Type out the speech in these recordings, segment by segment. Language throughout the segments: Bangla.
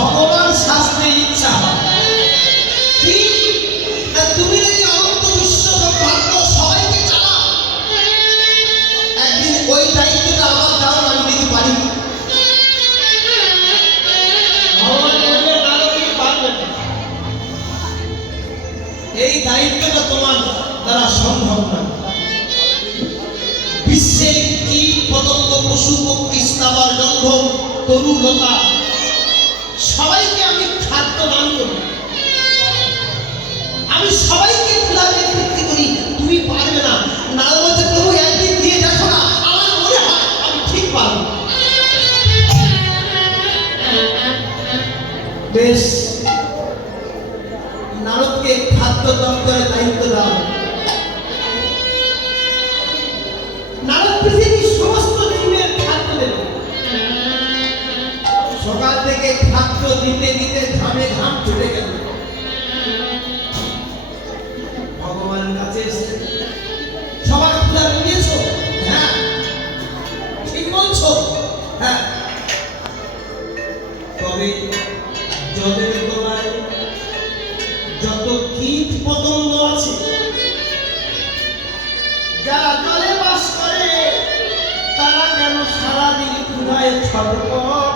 ভগবান শাস্ত্রে ইচ্ছা কি? এই দায়িত্বটা তোমার দ্বারা সম্ভব না। বিশ্বের কীট পতঙ্গ, পশু, পক্ষী, স্থাবর জঙ্গ তরু লতা সবাইকে আমি খাদ্য দান করি। আমি সবাইকে খোলা নেতৃত্ব করি। তুমি পারবে না। না বলছে, প্রভু, একদিন দিয়ে দেখো না, আমার মনে হয় আমি ঠিক পারব বেশ, নারদকে খাদ্য দপ্তরের দায়িত্ব দাও। খাদ্য দিতে দিতে ছুটে গেল। ভগবানের কাছে সবার মিলিয়েছো হ্যাঁ। ঠিক বলছো? হ্যাঁ। তবে জলের যত কীট পতঙ্গ আছে, যারা জলে বাস করে, তারা কেন সারাদিন ক্ষুধায় ছটপট।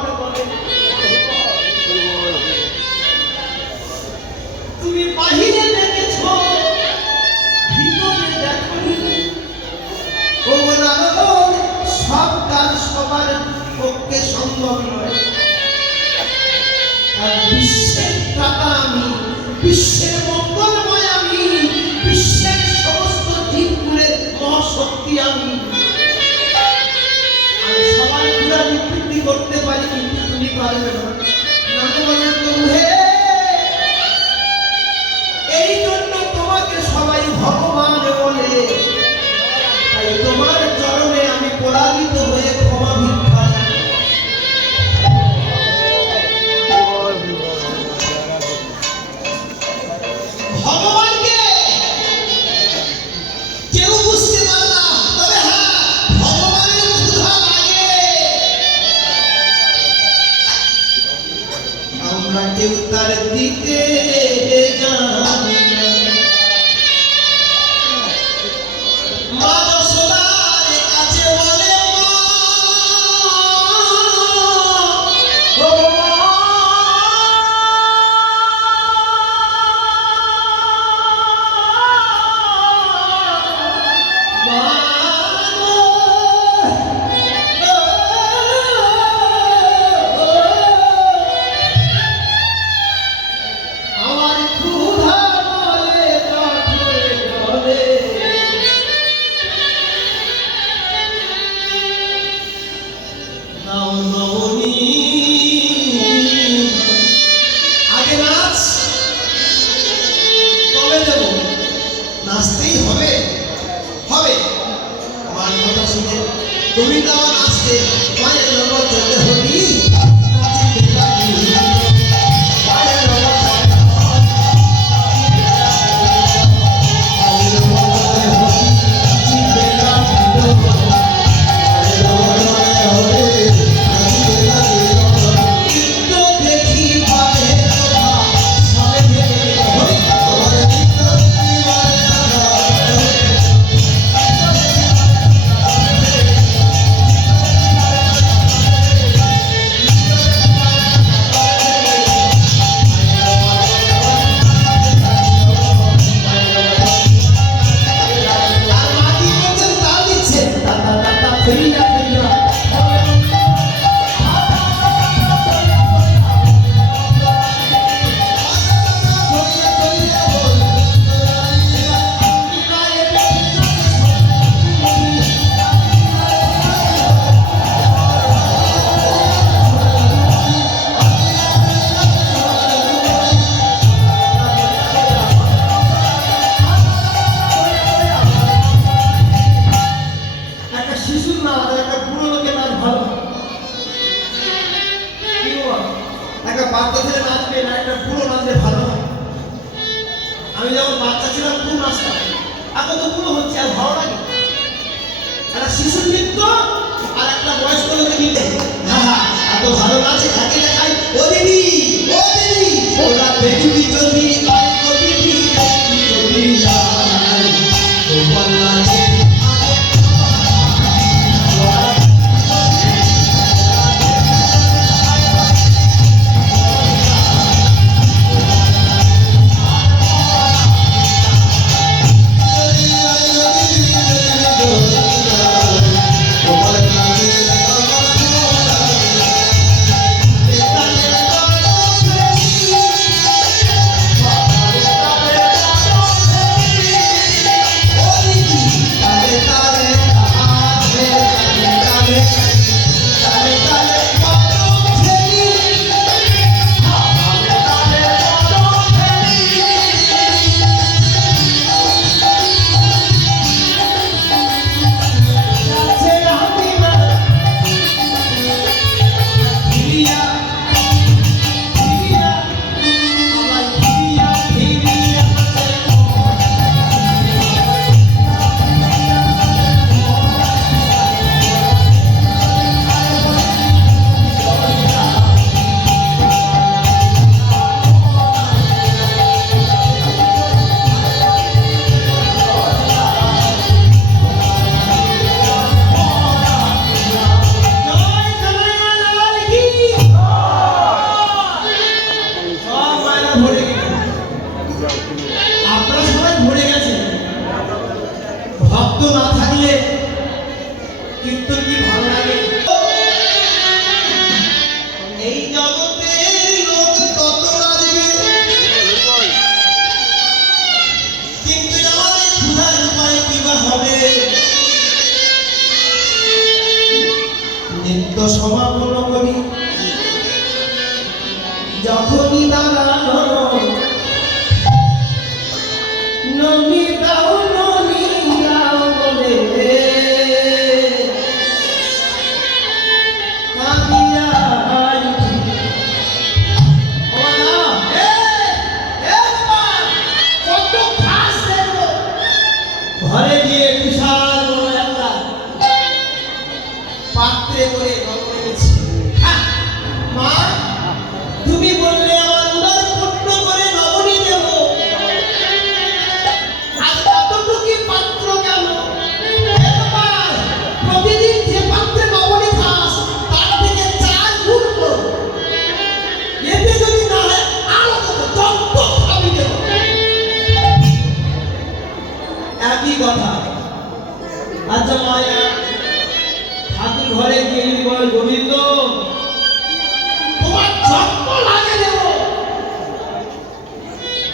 সব কাজ সবার পক্ষে সম্ভব নয়। আর বিশ্বের টাকা আমি, বিশ্বের মঙ্গলময় আমি, বিশ্বের সমস্ত জীবগুলোর মহাশক্তি আমি। সবাই পুরা বিকৃতি করতে পারি কিন্তু তুমি পারবে না। নাম বলে আমরা উত্তর তার দিতে জানি না। নাচতেই হবে। হবে। আমার কথা শুনে তুমি তো আমার নাচতে নম্বর চলতে পৃথিবী যদি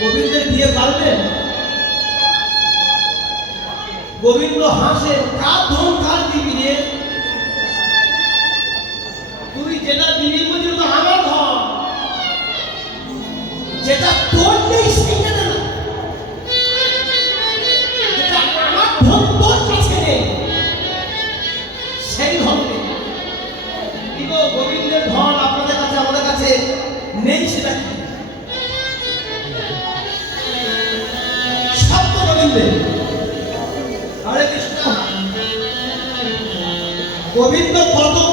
গোবিন্দের বিয়ে পারবেন? গোবিন্দ হাসে, কার ধন, কার দিবি রে? তুই যেটা দিবি বুঝলি তো আমার ধন। যেটা তোর নেই গোবিন্দ কত